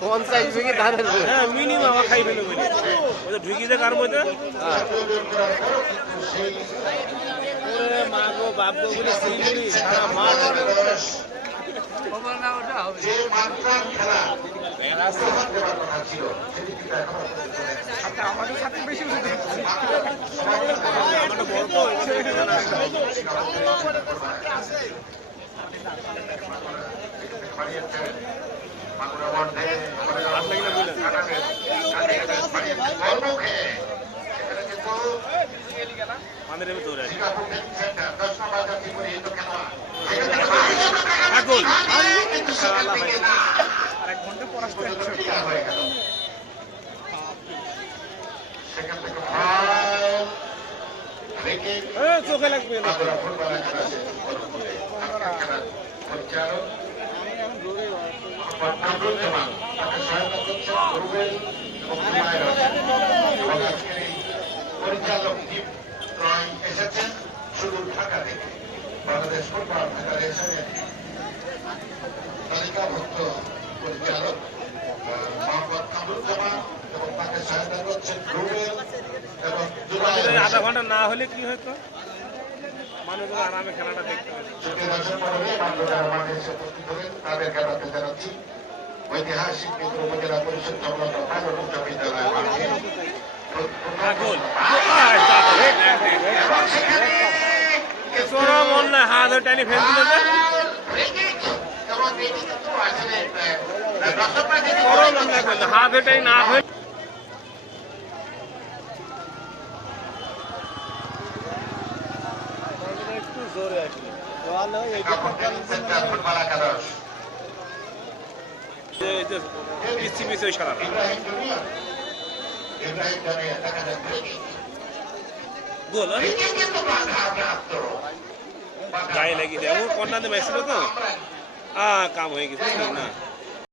পঞ্চাশ বিঘি ধানের। হ্যাঁ মিনিমাম আমার খাই ফেলে যে ঢুকি যে কার মধ্যে। ওরে মা গো বাপ গো বলে সেই বলি সারা মাঠ মাত্রার খেলা উপহার থেকে না। পর্যন্ত ক্লিয়ার হয়ে গেল। সেখান থেকে ফাউল রেখে এ, চোখে লাগবে একাদশের অনুকূলে আজকের খেলার পরিচালক আব্দুল জামান তাকে সহায়তা করছেন রুবেল এবং হুমায়ুন এবং আজকের এই পরিচালক টিম ত্রয় এসেছেন সুদূর ঢাকা থেকে বাংলাদেশ ফুটবল ফেডারেশনের তালিকাভুক্ত পরিচালক মোহাম্মদ কামরুজ্জামান এবং তাকে সহায়তা করছেন রুবেল এবং জুবাইর আধা ঘণ্টা না হলে কি হতো? মানুষগুলো আরামে খেলাটা দেখতে তাদেরকে আমরা জানাচ্ছি ঐতিহাসিক মিত্র উপজেলা পরিষদ সংলগ্ন প্রাইভেট বিদ্যালয় মাঠে হ্যাঁ, গোল। আয়, তারপরে। এবং সেখানে চোরা ধরে টানি ফেল দিল যে এবং এটি কিন্তু আসলে আহ, দর্শকরা যদি চোরা মন না হয়ে একটু জোরে আসলে একাদশ এই যে পিছি পিছি সারা গোল গায়ে লাগিয়ে দেয় ও কন্যাতে মেসছিল তো আ কাম হয়ে গেছে না।